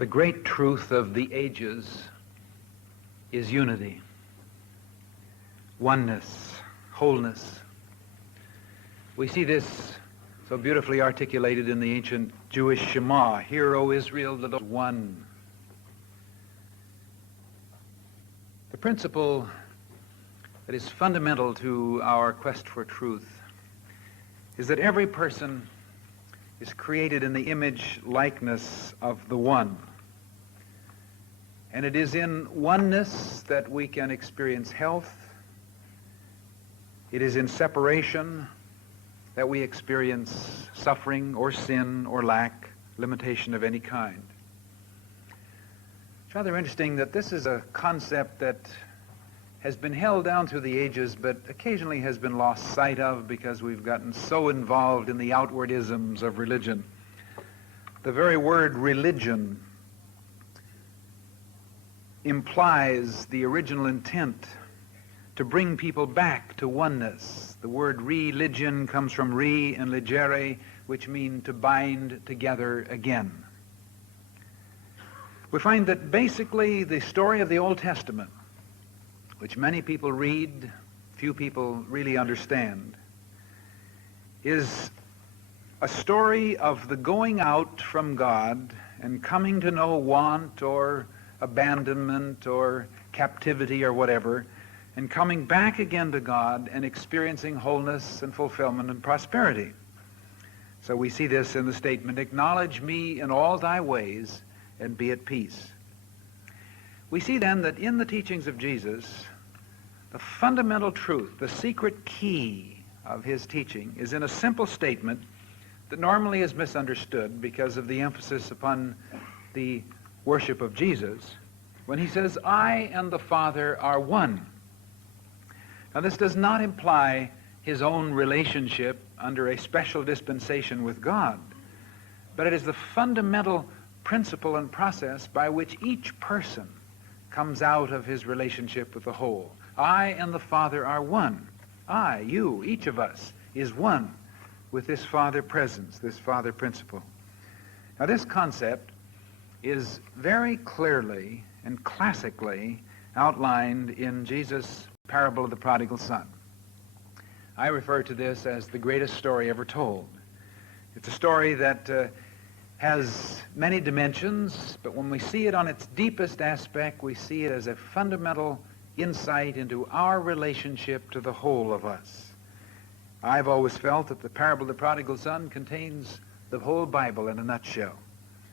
The great truth of the ages is unity, oneness, wholeness. We see this so beautifully articulated in the ancient Jewish Shema, "Hear, O Israel, the Lord is one." The principle that is fundamental to our quest for truth is that every person is created in the image likeness of the one. And it is in oneness that we can experience health. It is in separation that we experience suffering or sin or lack, limitation of any kind. It's rather interesting that this is a concept that has been held down through the ages, but occasionally has been lost sight of because we've gotten so involved in the outward isms of religion. The very word religion implies the original intent to bring people back to oneness. The word religion comes from re and legere, which mean to bind together again. We find that basically the story of the Old Testament, which many people read, few people really understand, is a story of the going out from God and coming to know want or abandonment or captivity or whatever, and coming back again to God and experiencing wholeness and fulfillment and prosperity. So we see this in the statement, "Acknowledge me in all thy ways and be at peace." We see then that in the teachings of Jesus, the fundamental truth, the secret key of his teaching is in a simple statement that normally is misunderstood because of the emphasis upon the worship of Jesus, when he says, "I and the Father are one." Now this does not imply his own relationship under a special dispensation with God, but it is the fundamental principle and process by which each person comes out of his relationship with the whole. I and the Father are one. I, you, each of us is one with this Father presence, this Father principle. Now this concept is very clearly and classically outlined in Jesus' parable of the Prodigal Son. I refer to this as the greatest story ever told. It's a story that has many dimensions, but when we see it on its deepest aspect, we see it as a fundamental insight into our relationship to the whole of us. I've always felt that the parable of the Prodigal Son contains the whole Bible in a nutshell.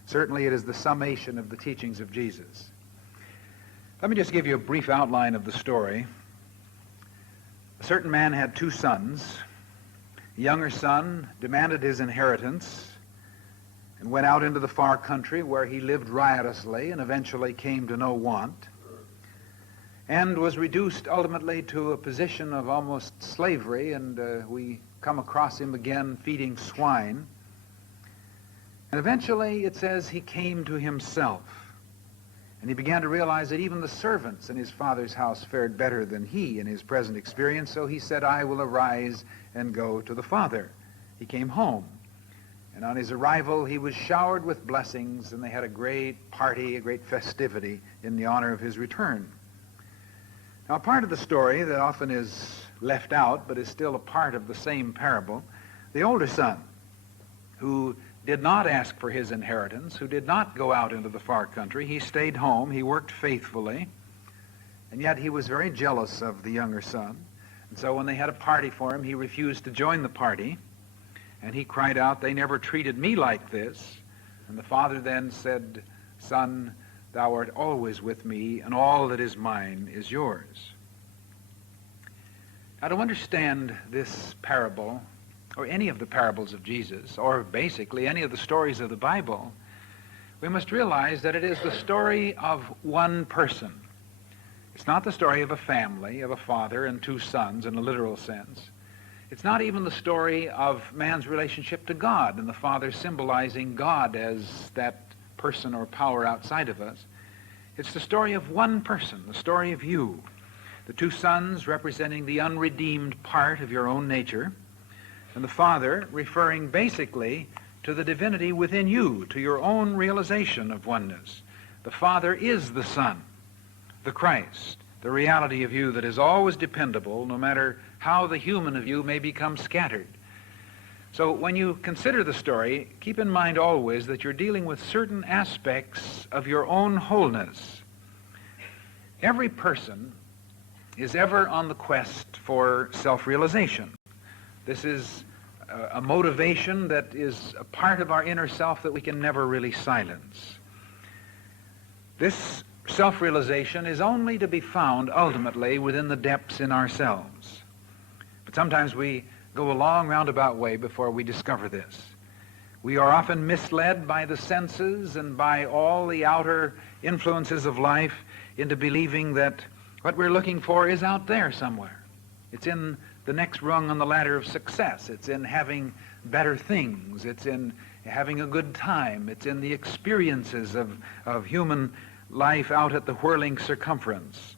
Certainly it is the summation of the teachings of Jesus. Let me just give you a brief outline of the story. A certain man had two sons. The younger son demanded his inheritance and went out into the far country where he lived riotously and eventually came to know want, and was reduced ultimately to a position of almost slavery, and we come across him again feeding swine. And eventually, it says, he came to himself, and he began to realize that even the servants in his father's house fared better than he in his present experience, so he said, "I will arise and go to the Father." He came home, and on his arrival, he was showered with blessings, and they had a great party, a great festivity in the honor of his return. Now, a part of the story that often is left out, but is still a part of the same parable, the older son, who did not ask for his inheritance, who did not go out into the far country, he stayed home, he worked faithfully, and yet he was very jealous of the younger son. And so when they had a party for him, he refused to join the party, and he cried out, "They never treated me like this." And the father then said, "Son, thou art always with me, and all that is mine is yours." Now, to understand this parable, or any of the parables of Jesus, or basically any of the stories of the Bible, we must realize that it is the story of one person. It's not the story of a family, of a father and two sons in a literal sense. It's not even the story of man's relationship to God, and the Father symbolizing God as that person or power outside of us. It's the story of one person, the story of you. The two sons representing the unredeemed part of your own nature, and the Father referring basically to the divinity within you, to your own realization of oneness. The Father is the Son, the Christ, the reality of you that is always dependable, no matter how the human of you may become scattered. So when you consider the story, keep in mind always that you're dealing with certain aspects of your own wholeness. Every person is ever on the quest for self-realization. This is a motivation that is a part of our inner self that we can never really silence. This self-realization is only to be found ultimately within the depths in ourselves. But sometimes we go a long roundabout way before we discover this. We are often misled by the senses and by all the outer influences of life into believing that what we're looking for is out there somewhere. It's in the next rung on the ladder of success. It's in having better things. It's in having a good time. It's in the experiences of human life out at the whirling circumference.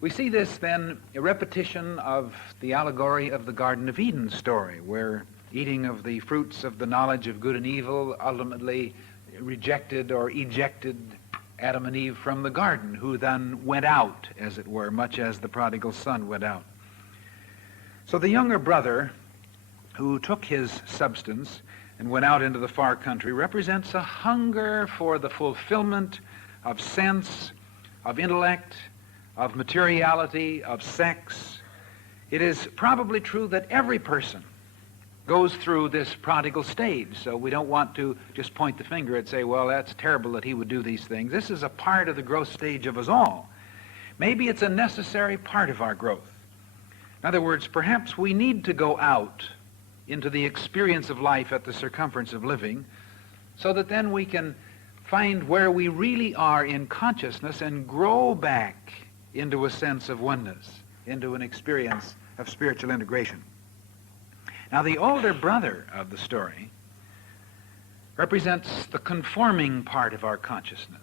We see this then, a repetition of the allegory of the Garden of Eden story, where eating of the fruits of the knowledge of good and evil ultimately rejected or ejected Adam and Eve from the garden, who then went out, as it were, much as the prodigal son went out. So the younger brother, who took his substance and went out into the far country, represents a hunger for the fulfillment of sense, of intellect, of materiality, of sex. It is probably true that every person goes through this prodigal stage, so we don't want to just point the finger and say, well, that's terrible that he would do these things. This is a part of the growth stage of us all. Maybe it's a necessary part of our growth. In other words, perhaps we need to go out into the experience of life at the circumference of living so that then we can find where we really are in consciousness and grow back into a sense of oneness, into an experience of spiritual integration. Now, the older brother of the story represents the conforming part of our consciousness.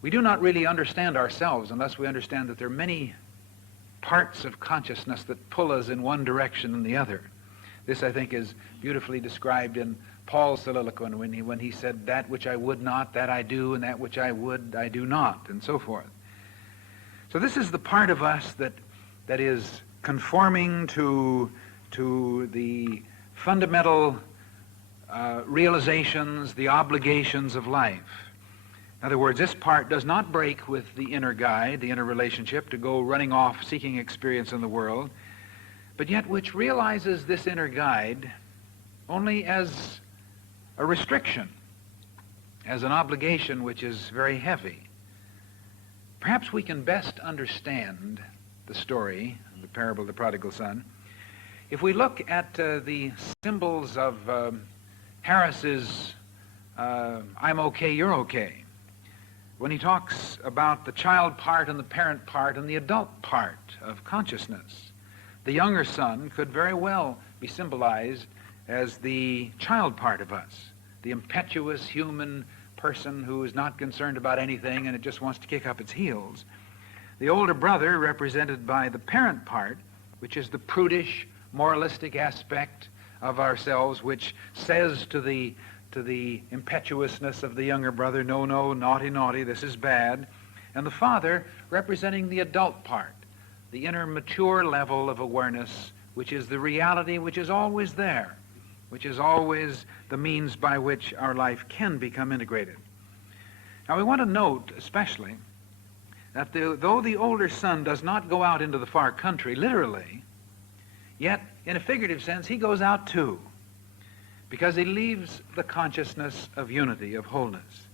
We do not really understand ourselves unless we understand that there are many parts of consciousness that pull us in one direction and the other. This, I think, is beautifully described in Paul's soliloquy when he said, that which I would not, that I do, and that which I would, I do not, and so forth. So this is the part of us that is conforming to the fundamental realizations, the obligations of life. In other words, this part does not break with the inner guide, the inner relationship, to go running off seeking experience in the world, but yet which realizes this inner guide only as a restriction, as an obligation which is very heavy. Perhaps we can best understand the story, the parable of the prodigal son, if we look at the symbols of Harris's I'm okay, you're okay. When he talks about the child part and the parent part and the adult part of consciousness, the younger son could very well be symbolized as the child part of us, the impetuous human person who is not concerned about anything and it just wants to kick up its heels. The older brother, represented by the parent part, which is the prudish, moralistic aspect of ourselves, which says to the impetuousness of the younger brother, no, no, naughty, naughty, this is bad. And the father, representing the adult part, the inner mature level of awareness, which is the reality which is always there, which is always the means by which our life can become integrated. Now we want to note especially that though the older son does not go out into the far country literally, yet in a figurative sense he goes out too, because he leaves the consciousness of unity, of wholeness.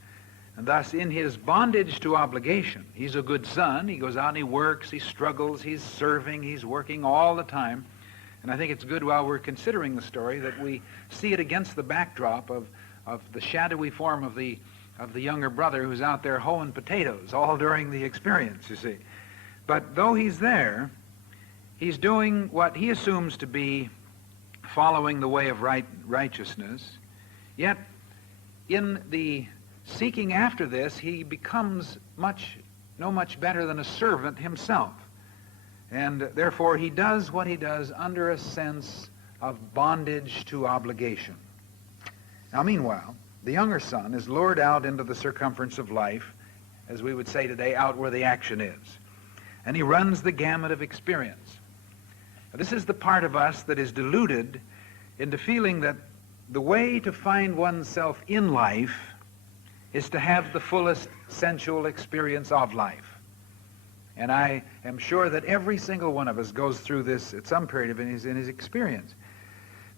And thus in his bondage to obligation, he's a good son, he goes out and he works, he struggles, he's serving, he's working all the time. And I think it's good while we're considering the story that we see it against the backdrop of the shadowy form of the younger brother who's out there hoeing potatoes all during the experience, you see. But though he's there, he's doing what he assumes to be following the way of righteousness, yet in the seeking after this, he becomes no much better than a servant himself. And therefore he does what he does under a sense of bondage to obligation. Now, meanwhile, the younger son is lured out into the circumference of life, as we would say today, out where the action is. And he runs the gamut of experience. Now, this is the part of us that is deluded into feeling that the way to find oneself in life is to have the fullest sensual experience of life. And I am sure that every single one of us goes through this at some period in his experience.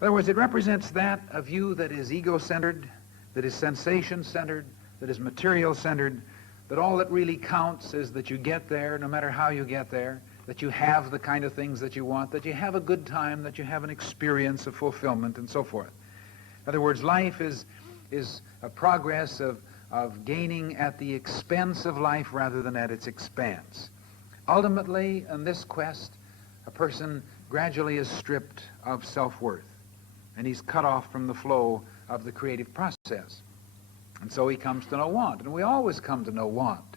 In other words, it represents that of you that is ego-centered, that is sensation-centered, that is material-centered, that all that really counts is that you get there, no matter how you get there, that you have the kind of things that you want, that you have a good time, that you have an experience of fulfillment, and so forth. In other words, life is a progress of gaining at the expense of life rather than at its expanse. Ultimately, in this quest, a person gradually is stripped of self-worth, and he's cut off from the flow of the creative process. And so he comes to know want. And we always come to know want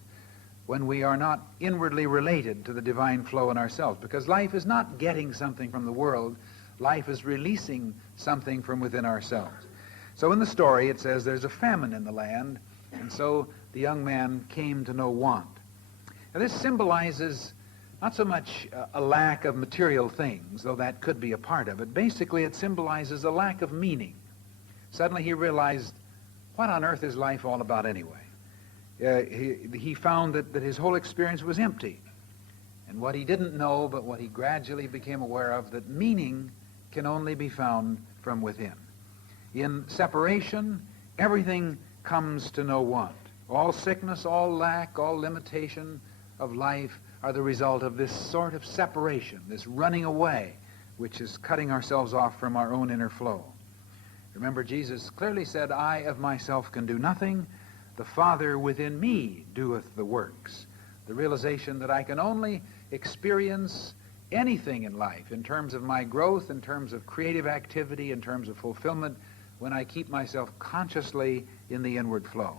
when we are not inwardly related to the divine flow in ourselves, because life is not getting something from the world. Life is releasing something from within ourselves. So in the story it says there's a famine in the land, and so the young man came to know want. Now this symbolizes not so much a lack of material things, though that could be a part of it. Basically it symbolizes a lack of meaning. Suddenly he realized, what on earth is life all about anyway? He found that his whole experience was empty. And what he didn't know, but what he gradually became aware of, that meaning can only be found from within. In separation, everything comes to no want. All sickness, all lack, all limitation of life are the result of this sort of separation, this running away, which is cutting ourselves off from our own inner flow. Remember, Jesus clearly said, I of myself can do nothing. The Father within me doeth the works. The realization that I can only experience anything in life in terms of my growth, in terms of creative activity, in terms of fulfillment, when I keep myself consciously in the inward flow.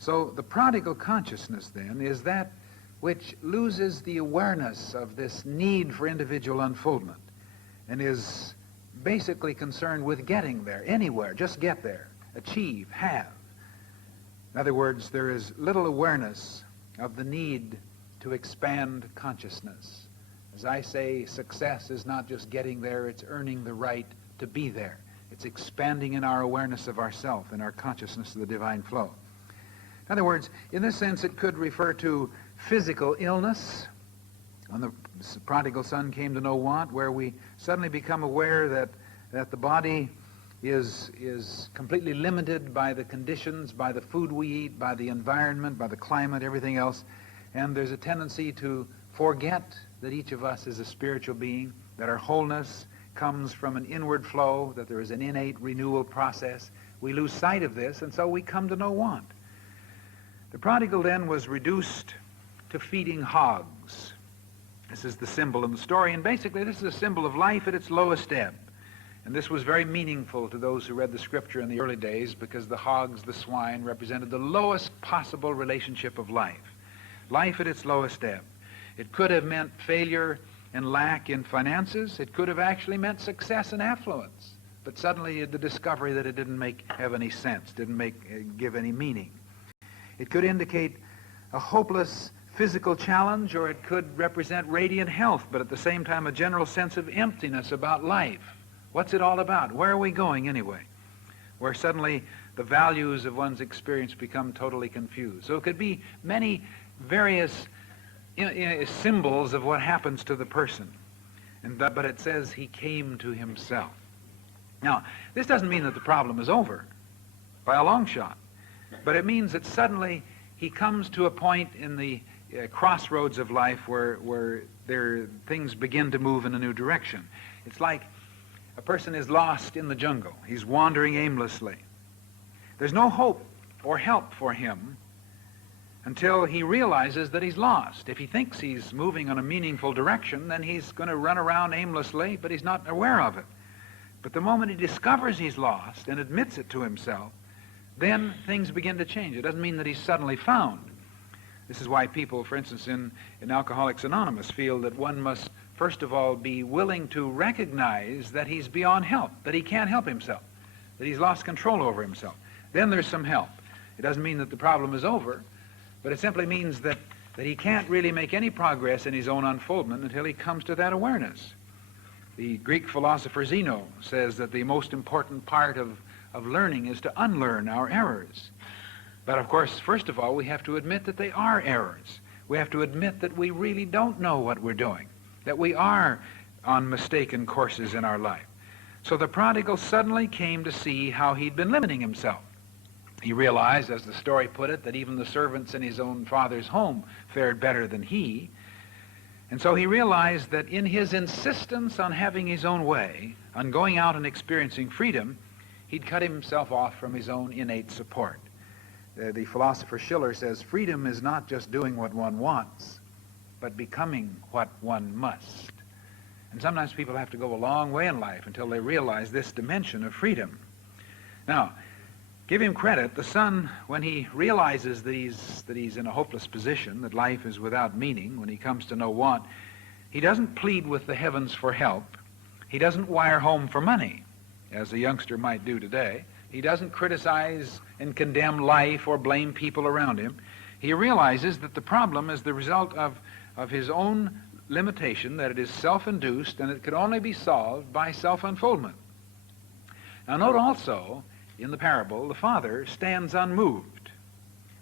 So the prodigal consciousness, then, is that which loses the awareness of this need for individual unfoldment and is basically concerned with getting there, anywhere, just get there, achieve, have. In other words, there is little awareness of the need to expand consciousness. As I say, success is not just getting there, it's earning the right to be there. It's expanding in our awareness of ourself, in our consciousness of the divine flow. In other words, in this sense, it could refer to physical illness. When the prodigal son came to know want, where we suddenly become aware that the body is completely limited by the conditions, by the food we eat, by the environment, by the climate, everything else. And there's a tendency to forget that each of us is a spiritual being, that our wholeness comes from an inward flow, that there is an innate renewal process. We lose sight of this, and so we come to know want. The prodigal then was reduced to feeding hogs. This is the symbol in the story, and basically this is a symbol of life at its lowest ebb. And this was very meaningful to those who read the scripture in the early days, because the hogs, the swine, represented the lowest possible relationship of life. Life at its lowest ebb. It could have meant failure and lack in finances. It could have actually meant success and affluence. But suddenly the discovery that it didn't have any sense, didn't give any meaning. It could indicate a hopeless physical challenge, or it could represent radiant health, but at the same time a general sense of emptiness about life. What's it all about? Where are we going anyway? Where suddenly the values of one's experience become totally confused. So it could be many various symbols of what happens to the person. But it says he came to himself. Now, this doesn't mean that the problem is over by a long shot, but it means that suddenly he comes to a point in the crossroads of life where things begin to move in a new direction. It's like a person is lost in the jungle. He's wandering aimlessly. There's no hope or help for him until he realizes that he's lost. If he thinks he's moving in a meaningful direction, then he's going to run around aimlessly, but he's not aware of it. But the moment he discovers he's lost and admits it to himself, then things begin to change. It doesn't mean that he's suddenly found. This is why people, for instance, in Alcoholics Anonymous, feel that one must, first of all, be willing to recognize that he's beyond help, that he can't help himself. that he's lost control over himself. Then there's some help. It doesn't mean that the problem is over, but it simply means that he can't really make any progress in his own unfoldment until he comes to that awareness. The Greek philosopher Zeno says that the most important part of learning is to unlearn our errors. But of course, first of all, we have to admit that they are errors. We have to admit that we really don't know what we're doing, that we are on mistaken courses in our life. So the prodigal suddenly came to see how he'd been limiting himself. He realized, as the story put it, that even the servants in his own father's home fared better than he. And so he realized that in his insistence on having his own way, on going out and experiencing freedom, he'd cut himself off from his own innate support. The philosopher Schiller says, freedom is not just doing what one wants, but becoming what one must. And sometimes people have to go a long way in life until they realize this dimension of freedom. Now, give him credit. The son, when he realizes that he's in a hopeless position, that life is without meaning, when he comes to no want, he doesn't plead with the heavens for help. He doesn't wire home for money, as a youngster might do today. He doesn't criticize and condemn life or blame people around him. He realizes that the problem is the result of his own limitation, that it is self-induced and it could only be solved by self-unfoldment. Now note also, in the parable, the father stands unmoved.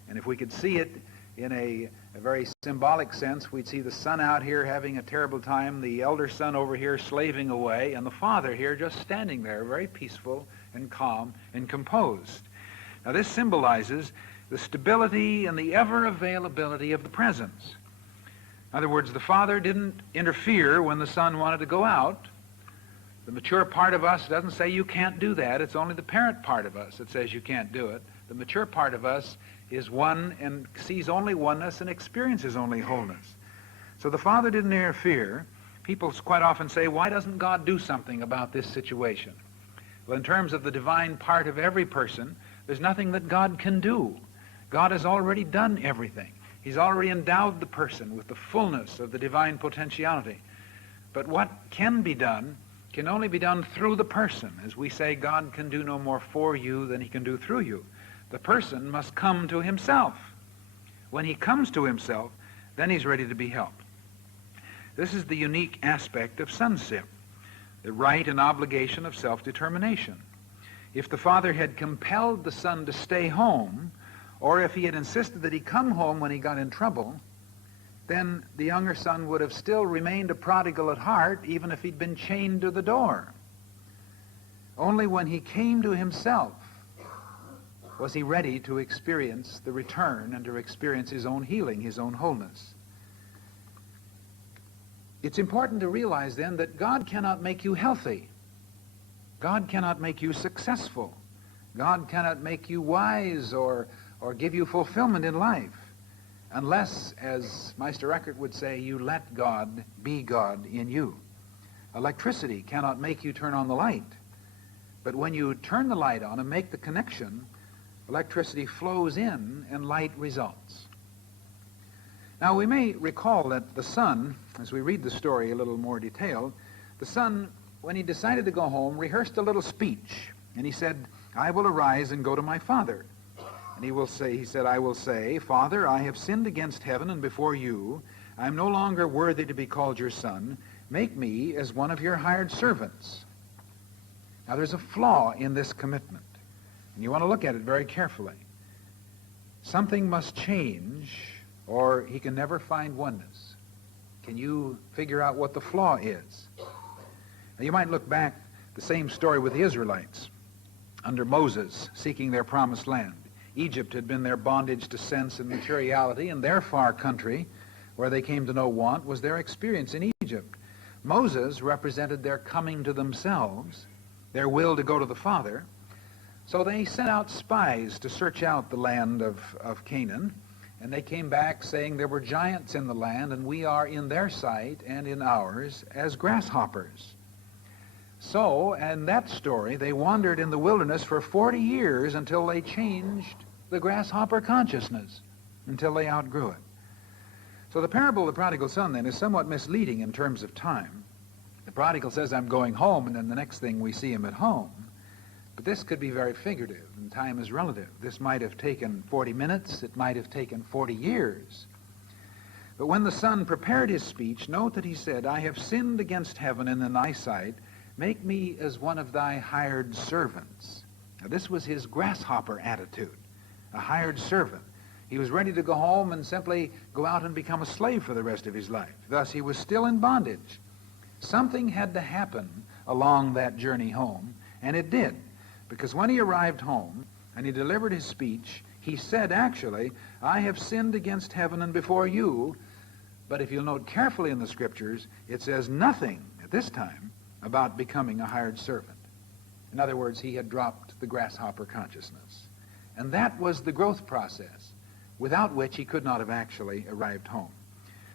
And if we could see it in a very symbolic sense, we'd see the son out here having a terrible time, the elder son over here slaving away, and the father here just standing there, very peaceful and calm and composed. Now this symbolizes the stability and the ever-availability of the presence. In other words, the father didn't interfere when the son wanted to go out. The mature part of us doesn't say you can't do that. It's only the parent part of us that says you can't do it. The mature part of us is one and sees only oneness and experiences only wholeness. So the father didn't interfere. People quite often say, why doesn't God do something about this situation? Well, in terms of the divine part of every person, there's nothing that God can do. God has already done everything. He's already endowed the person with the fullness of the divine potentiality. But what can be done can only be done through the person. As we say, God can do no more for you than he can do through you. The person must come to himself. When he comes to himself, then he's ready to be helped. This is the unique aspect of sonship, the right and obligation of self-determination. If the father had compelled the son to stay home, or if he had insisted that he come home when he got in trouble, then the younger son would have still remained a prodigal at heart, even if he'd been chained to the door. Only when he came to himself was he ready to experience the return and to experience his own healing, his own wholeness. It's important to realize then that God cannot make you healthy. God cannot make you successful. God cannot make you wise or give you fulfillment in life unless, as Meister Eckhart would say, you let God be God in you. Electricity cannot make you turn on the light, but when you turn the light on and make the connection, electricity flows in and light results. Now we may recall that the son, as we read the story a little more detailed, the son, when he decided to go home, rehearsed a little speech, and he said, I will arise and go to my father. And he said, I will say, Father, I have sinned against heaven and before you. I am no longer worthy to be called your son. Make me as one of your hired servants. Now there's a flaw in this commitment, and you want to look at it very carefully. Something must change, or he can never find oneness. Can you figure out what the flaw is? Now you might look back the same story with the Israelites under Moses seeking their promised land. Egypt had been their bondage to sense and materiality, and their far country, where they came to know want, was their experience in Egypt. Moses represented their coming to themselves, their will to go to the Father. So they sent out spies to search out the land of Canaan, and they came back saying there were giants in the land, and we are in their sight and in ours as grasshoppers. So, in that story, they wandered in the wilderness for 40 years until they changed the grasshopper consciousness, until they outgrew it. So the parable of the prodigal son, then, is somewhat misleading in terms of time. The prodigal says, I'm going home, and then the next thing we see him at home. But this could be very figurative, and time is relative. This might have taken 40 minutes. It might have taken 40 years. But when the son prepared his speech, note that he said, I have sinned against heaven and in thy sight. Make me as one of thy hired servants. Now, this was his grasshopper attitude, a hired servant. He was ready to go home and simply go out and become a slave for the rest of his life. Thus, he was still in bondage. Something had to happen along that journey home, and it did. Because when he arrived home and he delivered his speech, he said, actually, I have sinned against heaven and before you. But if you'll note carefully in the scriptures, it says nothing at this time about becoming a hired servant. In other words, he had dropped the grasshopper consciousness. And that was the growth process, without which he could not have actually arrived home.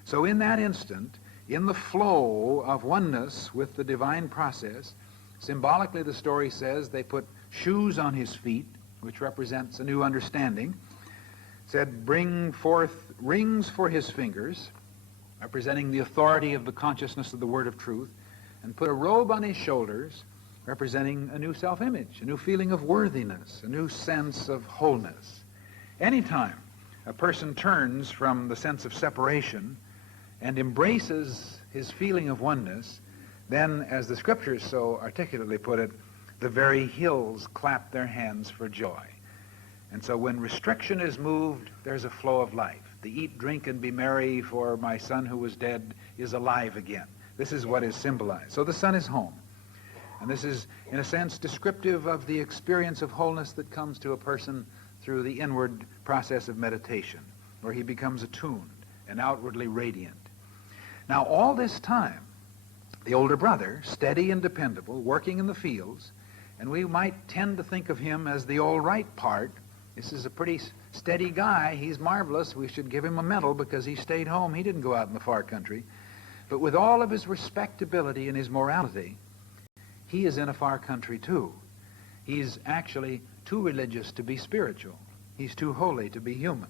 So in that instant, in the flow of oneness with the divine process, symbolically the story says they put shoes on his feet, which represents a new understanding, said bring forth rings for his fingers, representing the authority of the consciousness of the word of truth, and put a robe on his shoulders, representing a new self-image, a new feeling of worthiness, a new sense of wholeness. Anytime a person turns from the sense of separation and embraces his feeling of oneness, then, as the scriptures so articulately put it, the very hills clap their hands for joy. And so when restriction is moved, there's a flow of life. The eat, drink, and be merry, for my son who was dead is alive again. This is what is symbolized. So the son is home. And this is, in a sense, descriptive of the experience of wholeness that comes to a person through the inward process of meditation, where he becomes attuned and outwardly radiant. Now, all this time, the older brother, steady and dependable, working in the fields, and we might tend to think of him as the all right part. This is a pretty steady guy. He's marvelous. We should give him a medal because he stayed home. He didn't go out in the far country. But with all of his respectability and his morality, he is in a far country too. He's actually too religious to be spiritual. He's too holy to be human.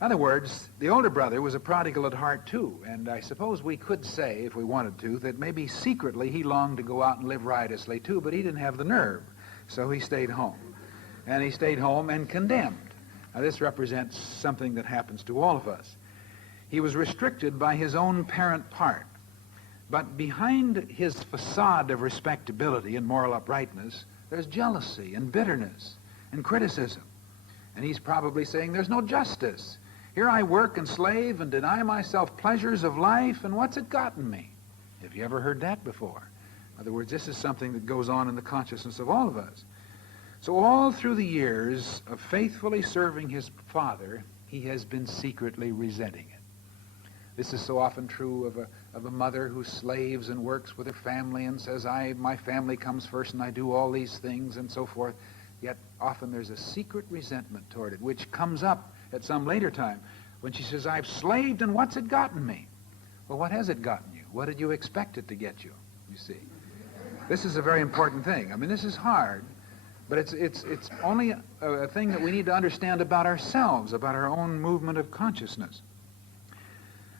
In other words, the older brother was a prodigal at heart too, and I suppose we could say, if we wanted to, that maybe secretly he longed to go out and live riotously too, but he didn't have the nerve, so he stayed home. And he stayed home and condemned. Now, this represents something that happens to all of us. He was restricted by his own parent part. But behind his facade of respectability and moral uprightness, there's jealousy and bitterness and criticism. And he's probably saying, there's no justice. Here I work and slave and deny myself pleasures of life, and what's it gotten me? Have you ever heard that before? In other words, this is something that goes on in the consciousness of all of us. So all through the years of faithfully serving his father, he has been secretly resenting it. This is so often true of a mother who slaves and works with her family and says, my family comes first and I do all these things and so forth. Yet often there's a secret resentment toward it, which comes up at some later time when she says, I've slaved and what's it gotten me? Well, what has it gotten you? What did you expect it to get you? You see. This is a very important thing. I mean, this is hard, but it's only a thing that we need to understand about ourselves, about our own movement of consciousness.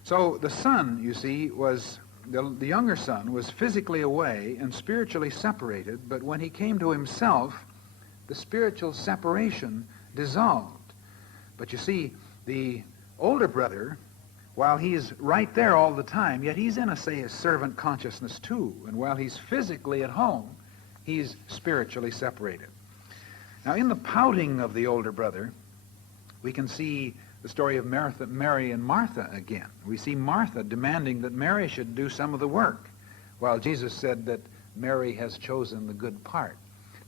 So the son, you see, was, the younger son was physically away and spiritually separated, but when he came to himself, the spiritual separation dissolved. But you see, the older brother, while he's right there all the time, yet he's in a servant consciousness too. And while he's physically at home, he's spiritually separated. Now, in the pouting of the older brother, we can see the story of Mary and Martha again. We see Martha demanding that Mary should do some of the work, while Jesus said that Mary has chosen the good part.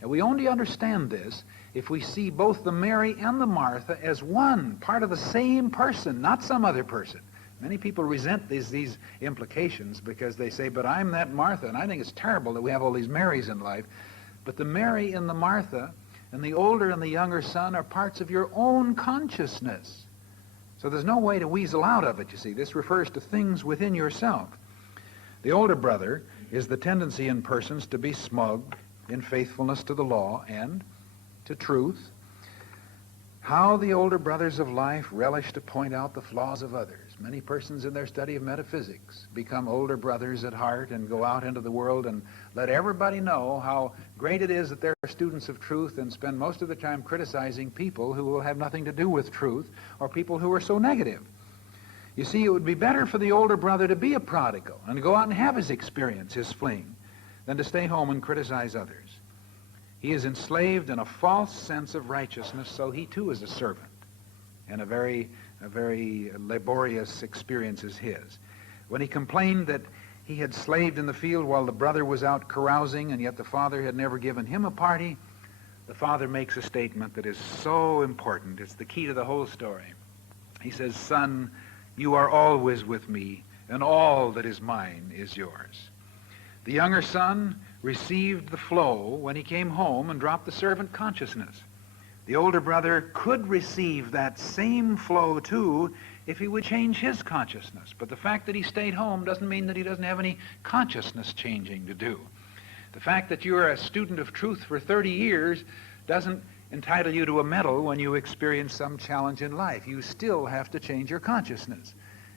And we only understand this if we see both the Mary and the Martha as one, part of the same person, not some other person. Many people resent these implications because they say, but I'm that Martha, and I think it's terrible that we have all these Marys in life. But the Mary and the Martha and the older and the younger son are parts of your own consciousness. So there's no way to weasel out of it, you see. This refers to things within yourself. The older brother is the tendency in persons to be smug in faithfulness to the law and to truth. How the older brothers of life relish to point out the flaws of others. Many persons in their study of metaphysics become older brothers at heart and go out into the world and let everybody know how great it is that they're students of truth, and spend most of the time criticizing people who will have nothing to do with truth, or people who are so negative. You see, it would be better for the older brother to be a prodigal and to go out and have his experience, his fling, than to stay home and criticize others. He is enslaved in a false sense of righteousness, so he too is a servant, and a very laborious experience is his. When he complained that he had slaved in the field while the brother was out carousing, and yet the father had never given him a party, the father makes a statement that is so important. It's the key to the whole story. He says, "Son, you are always with me, and all that is mine is yours." The younger son received the flow when he came home and dropped the servant consciousness. The older brother could receive that same flow too if he would change his consciousness. But the fact that he stayed home doesn't mean that he doesn't have any consciousness changing to do. The fact that you're a student of truth for 30 years doesn't entitle you to a medal when you experience some challenge in life. You still have to change your consciousness.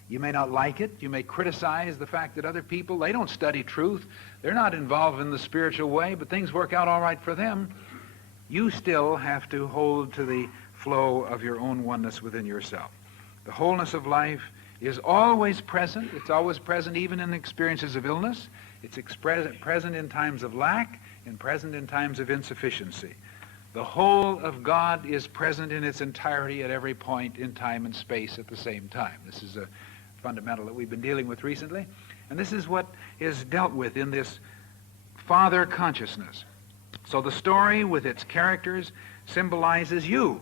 You may not like it. You may criticize the fact that other people, they don't study truth. They're not involved in the spiritual way, but things work out all right for them. You still have to hold to the flow of your own oneness within yourself. The wholeness of life is always present. It's always present even in experiences of illness. It's present in times of lack and present in times of insufficiency. The whole of God is present in its entirety at every point in time and space at the same time. This is a fundamental that we've been dealing with recently, and this is what is dealt with in this Father consciousness. So the story with its characters symbolizes you,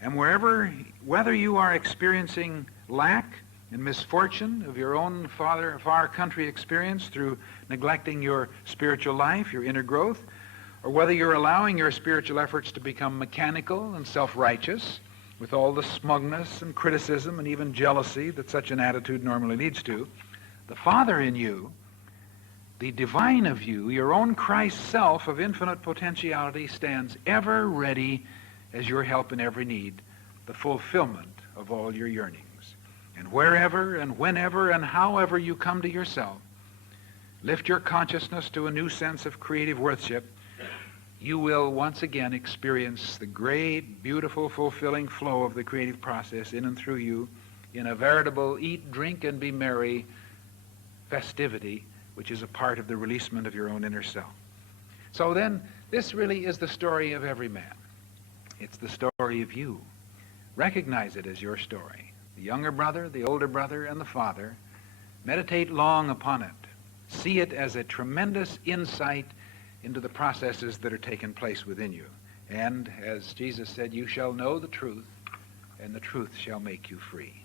and whether you are experiencing lack and misfortune of your own far country experience through neglecting your spiritual life, your inner growth, or whether you're allowing your spiritual efforts to become mechanical and self-righteous with all the smugness and criticism and even jealousy that such an attitude normally leads to, the Father in you, the divine of you, your own Christ self of infinite potentiality, stands ever ready as your help in every need, the fulfillment of all your yearnings. And wherever and whenever and however you come to yourself, lift your consciousness to a new sense of creative worship, you will once again experience the great, beautiful, fulfilling flow of the creative process in and through you in a veritable eat, drink, and be merry festivity, which is a part of the releasement of your own inner self. So then, this really is the story of every man. It's the story of you. Recognize it as your story. The younger brother, the older brother, and the father. Meditate long upon it. See it as a tremendous insight into the processes that are taking place within you. And as Jesus said, you shall know the truth, and the truth shall make you free.